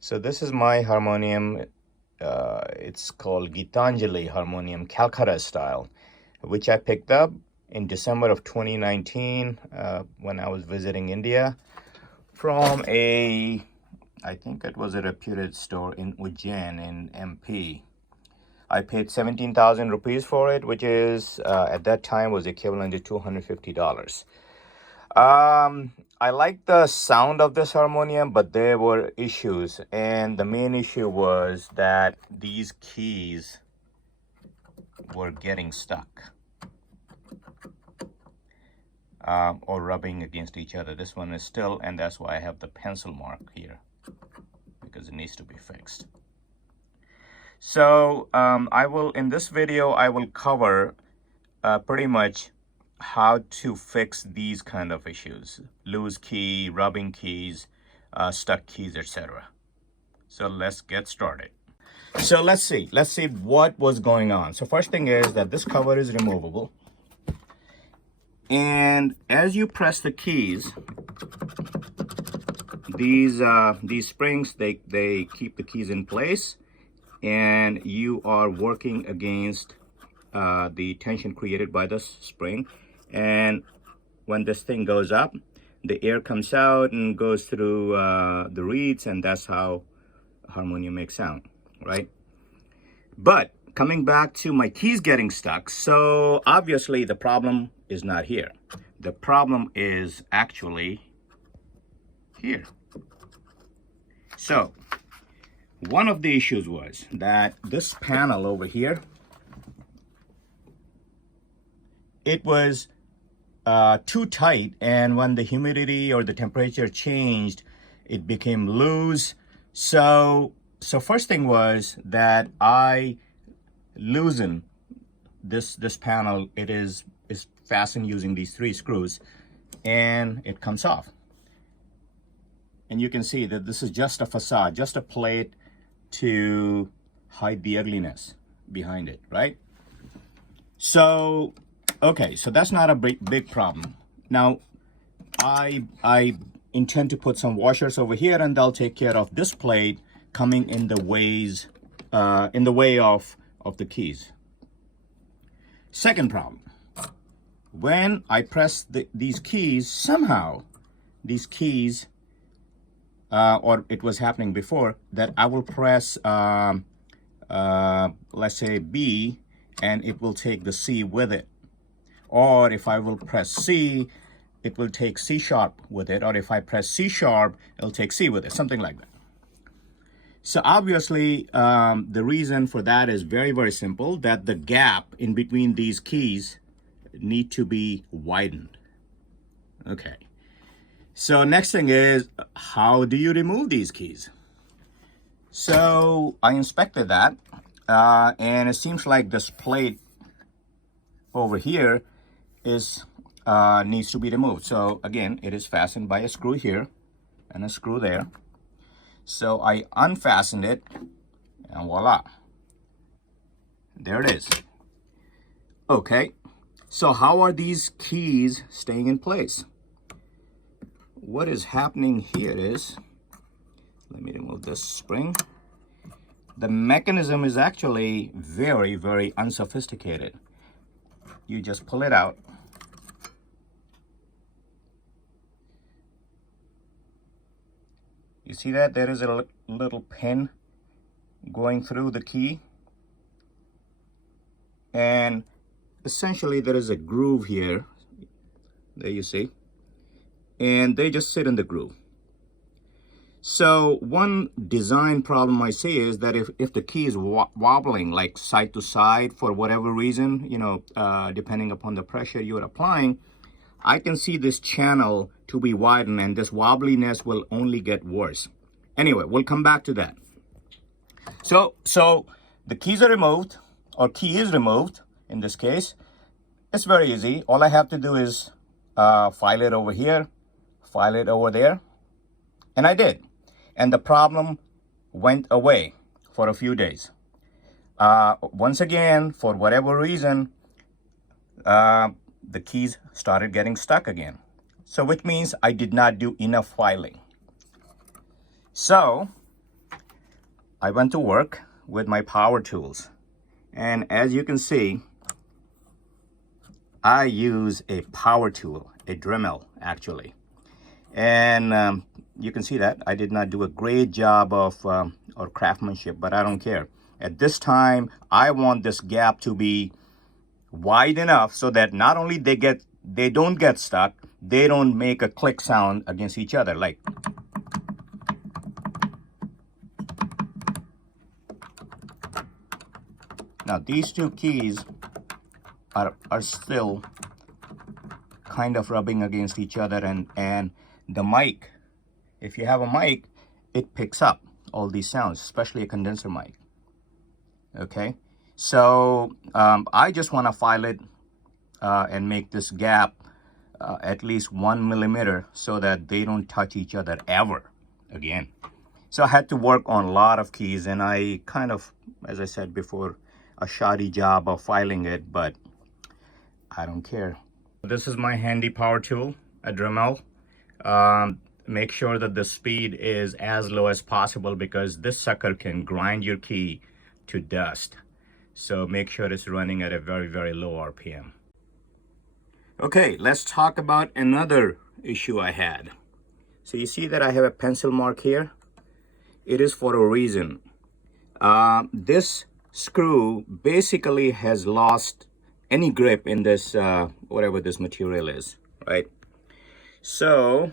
So this is my harmonium. It's called Gitanjali Harmonium Calcutta style, which I picked up in December of 2019 when I was visiting India from I think it was a reputed store in Ujjain in MP. I paid 17,000 rupees for it, which is at that time was equivalent to $250. I like the sound of this harmonium, but there were issues, and the main issue was that these keys were getting stuck or rubbing against each other. This one is still, and that's why I have the pencil mark here, because it needs to be fixed. So in this video, I will cover pretty much how to fix these kind of issues: loose key, rubbing keys, stuck keys, etc. So let's get started. So let's see what was going on. So first thing is that this cover is removable, and as you press the keys, these springs, they keep the keys in place, and you are working against the tension created by this spring. And when this thing goes up, the air comes out and goes through the reeds, and that's how harmonium makes sound, right? But coming back to my keys getting stuck, so obviously the problem is not here. The problem is actually here. So one of the issues was that this panel over here, it was too tight, and when the humidity or the temperature changed, it became loose. So first thing was that I loosen this panel. It is fastened using these 3 screws, and it comes off. And you can see that this is just a facade, just a plate to hide the ugliness behind it, right? So okay, so that's not a big problem. Now I intend to put some washers over here, and they'll take care of this plate coming in the way of the keys. Second problem: when I press these keys, somehow these keys, or it was happening before, that I will press let's say B, and it will take the C with it. Or if I will press C, it will take C sharp with it. Or if I press C sharp, it'll take C with it, something like that. So obviously, the reason for that is very, very simple, that the gap in between these keys need to be widened. Okay. So next thing is, how do you remove these keys? So I inspected that, and it seems like this plate over here needs to be removed. So again, it is fastened by a screw here and a screw there. So I unfastened it, and voila, there it is. Okay, so how are these keys staying in place? What is happening here is, let me remove this spring. The mechanism is actually very, very unsophisticated. You just pull it out. You see that there is a little pin going through the key, and essentially there is a groove here. There you see, and they just sit in the groove. So one design problem I see is that if the key is wobbling like side to side for whatever reason, depending upon the pressure you are applying, I can see this channel to be widened, and this wobbliness will only get worse. Anyway, we'll come back to that. So the keys are removed, or key is removed in this case. It's very easy. All I have to do is file it over here, file it over there, and I did. And the problem went away for a few days. Once again, for whatever reason, the keys started getting stuck again. So which means I did not do enough filing. So I went to work with my power tools. And as you can see, I use a power tool, a Dremel actually. And you can see that I did not do a great job of or craftsmanship, but I don't care. At this time, I want this gap to be wide enough so that not only they don't get stuck, they don't make a click sound against each other. Like, now these two keys are still kind of rubbing against each other, and the mic, if you have a mic, it picks up all these sounds, especially a condenser mic. Okay, so I just want to file it and make this gap at least 1 millimeter so that they don't touch each other ever again. So I had to work on a lot of keys, and I kind of, as I said before, a shoddy job of filing it, but I don't care. This is my handy power tool, a Dremel. Make sure that the speed is as low as possible because this sucker can grind your key to dust. So make sure it's running at a very, very low RPM. Okay, let's talk about another issue I had. So you see that I have a pencil mark here? It is for a reason. This screw basically has lost any grip in this, whatever this material is, right? So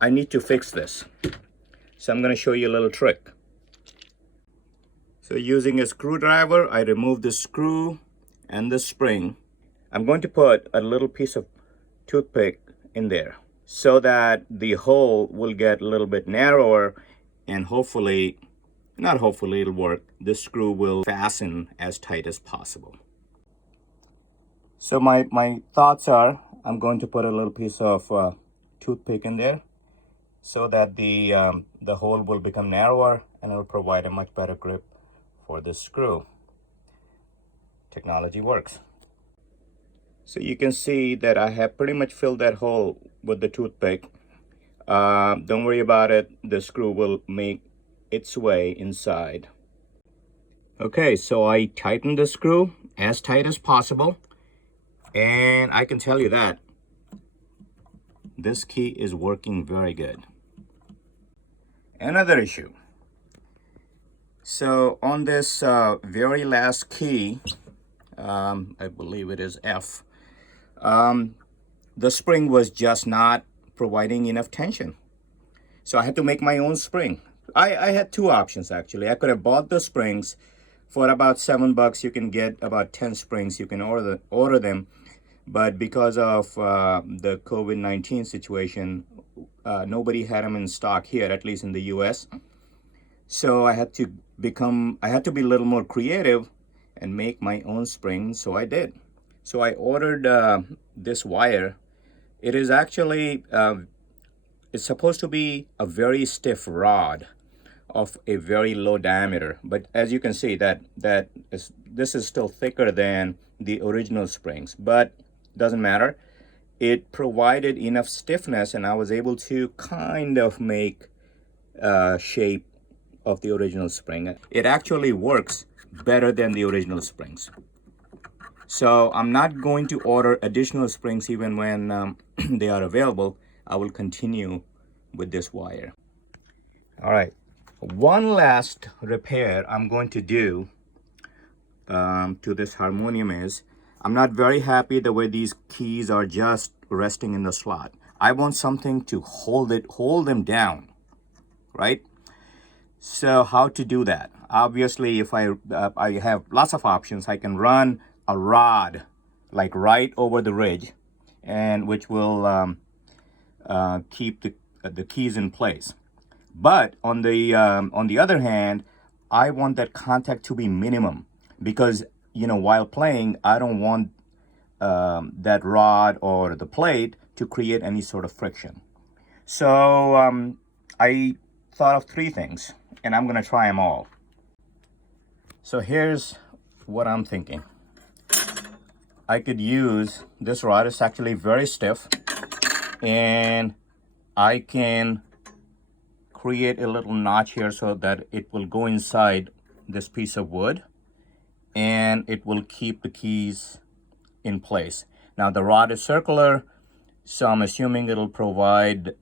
I need to fix this. So I'm going to show you a little trick. So using a screwdriver, I remove the screw and the spring. I'm going to put a little piece of toothpick in there so that the hole will get a little bit narrower, and hopefully, not hopefully, it'll work. This screw will fasten as tight as possible. So my thoughts are, I'm going to put a little piece of toothpick in there so that the hole will become narrower and it'll provide a much better grip for this screw. Technology works. So you can see that I have pretty much filled that hole with the toothpick. Don't worry about it. The screw will make its way inside. Okay, so I tightened the screw as tight as possible. And I can tell you that this key is working very good. Another issue. So on this very last key, I believe it is F, the spring was just not providing enough tension. So I had to make my own spring. I had two options actually. I could have bought the springs for about $7. You can get about 10 springs. You can order them. But because of the COVID-19 situation, nobody had them in stock here, at least in the US. So I had to be a little more creative and make my own spring. So I did. So I ordered this wire. It is actually, it's supposed to be a very stiff rod of a very low diameter. But as you can see, this is still thicker than the original springs. But doesn't matter. It provided enough stiffness, and I was able to kind of make shape of the original spring. It actually works better than the original springs. So I'm not going to order additional springs even when they are available. I will continue with this wire. All right, one last repair I'm going to do to this harmonium is, I'm not very happy the way these keys are just resting in the slot. I want something to hold them down, right? So how to do that? Obviously, if I have lots of options, I can run a rod like right over the ridge, and which will keep the keys in place. But on the other hand, I want that contact to be minimum because, you know, while playing, I don't want that rod or the plate to create any sort of friction. So I thought of three things, and I'm gonna try them all. So here's what I'm thinking. I could use this rod. It's actually very stiff, and I can create a little notch here so that it will go inside this piece of wood and it will keep the keys in place. Now the rod is circular, so I'm assuming it'll provide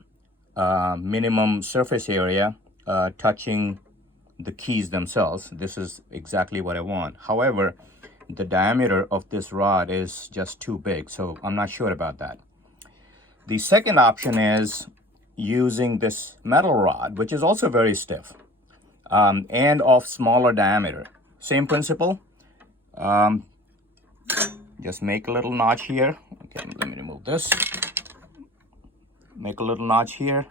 minimum surface area touching the keys themselves. This is exactly what I want. However, the diameter of this rod is just too big, so I'm not sure about that. The second option is using this metal rod, which is also very stiff and of smaller diameter. Same principle. Just make a little notch here. Okay, let me remove this. Make a little notch here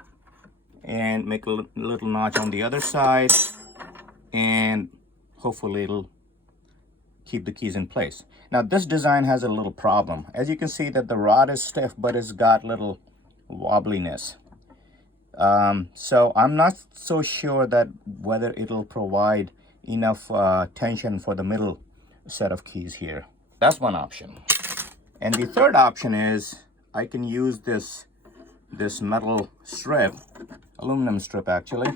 and make a little notch on the other side, and hopefully it'll keep the keys in place. Now this design has a little problem. As you can see that the rod is stiff, but it's got little wobbliness. So I'm not so sure that whether it'll provide enough tension for the middle set of keys here. That's one option. And the third option is I can use this metal strip, aluminum strip actually.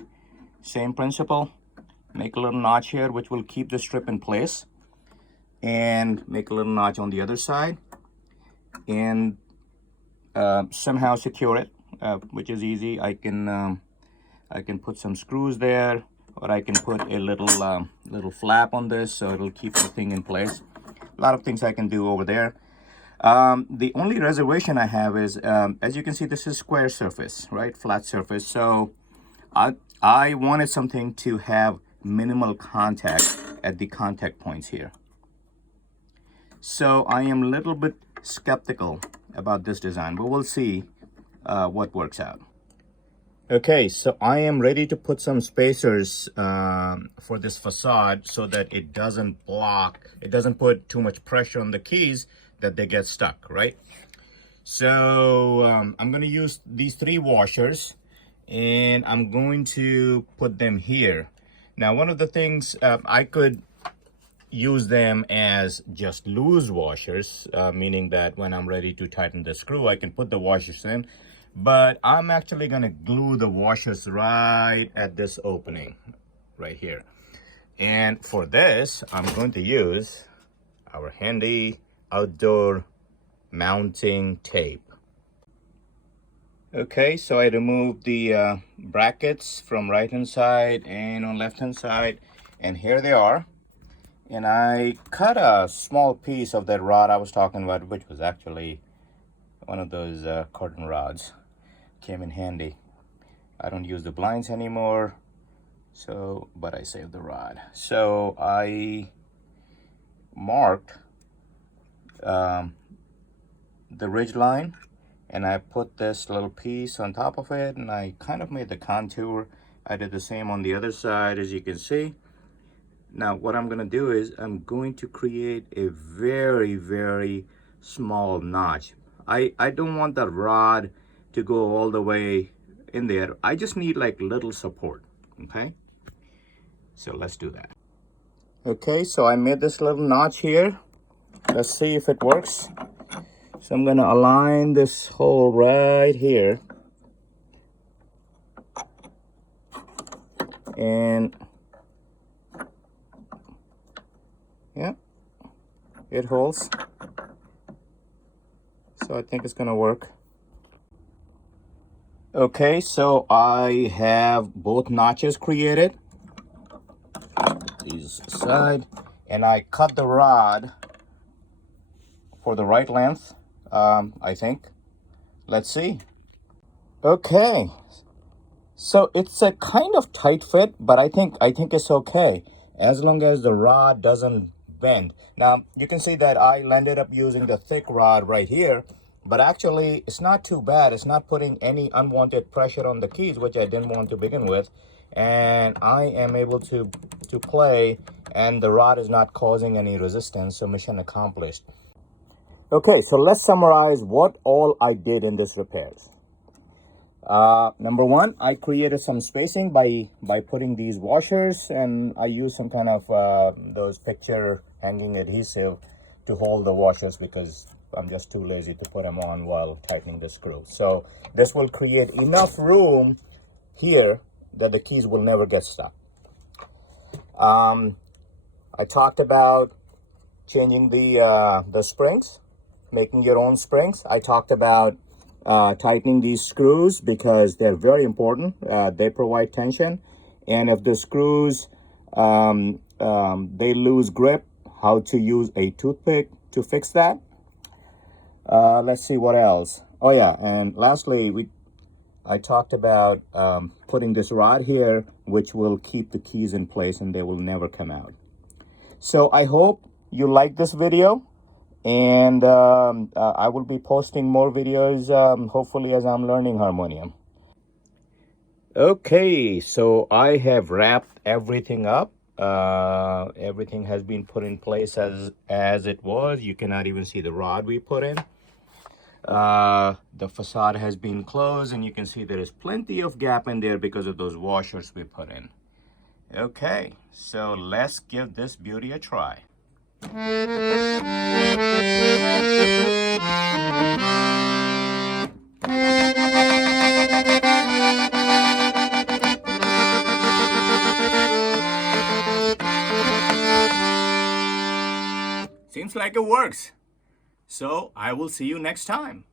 Same principle. Make a little notch here which will keep the strip in place, and make a little notch on the other side, and somehow secure it, which is easy. I can put some screws there, or I can put a little flap on this so it'll keep the thing in place. A lot of things I can do over there. The only reservation I have is, as you can see, this is square surface, right? Flat surface. So I wanted something to have minimal contact at the contact points here. So I am a little bit skeptical about this design, but we'll see what works out. Okay, so I am ready to put some spacers for this facade so that it doesn't put too much pressure on the keys that they get stuck, right? So I'm going to use these 3 washers, and I'm going to put them here. Now, one of the things, I could use them as just loose washers, meaning that when I'm ready to tighten the screw, I can put the washers in. But I'm actually going to glue the washers right at this opening right here. And for this, I'm going to use our handy outdoor mounting tape. Okay, so I removed the brackets from right hand side and on left hand side, and here they are. And I cut a small piece of that rod I was talking about, which was actually one of those curtain rods. Came in handy. I don't use the blinds anymore, but I saved the rod. So I marked the ridge line, and I put this little piece on top of it, and I kind of made the contour. I did the same on the other side, as you can see. Now what I'm going to do is I'm going to create a very, very small notch. I don't want the rod to go all the way in there. I just need like little support. Okay, so let's do that. Okay, so I made this little notch here. Let's see if it works. So I'm going to align this hole right here, and yeah, it holds. So I think it's going to work. Okay, so I have both notches created. These aside, and I cut the rod for the right length, I think. Let's see. Okay, so it's a kind of tight fit, but I think it's okay as long as the rod doesn't bend. Now you can see that I ended up using the thick rod right here, but actually it's not too bad. It's not putting any unwanted pressure on the keys, which I didn't want to begin with, and I am able to play, and the rod is not causing any resistance, so mission accomplished. Okay, so let's summarize what all I did in this repairs. Number one, I created some spacing by putting these washers, and I used some kind of those picture hanging adhesive to hold the washers because I'm just too lazy to put them on while tightening the screw. So this will create enough room here that the keys will never get stuck. I talked about changing the springs, making your own springs. I talked about tightening these screws because they're very important. They provide tension, and if the screws they lose grip, how to use a toothpick to fix that. Let's see what else. Oh yeah, and lastly, I talked about putting this rod here, which will keep the keys in place and they will never come out. So I hope you like this video, and I will be posting more videos hopefully as I'm learning harmonium. Okay, so I have wrapped everything up. Everything has been put in place as it was. You cannot even see the rod we put in. The facade has been closed, and you can see there is plenty of gap in there because of those washers we put in. Okay, so let's give this beauty a try. Seems like it works. So I will see you next time.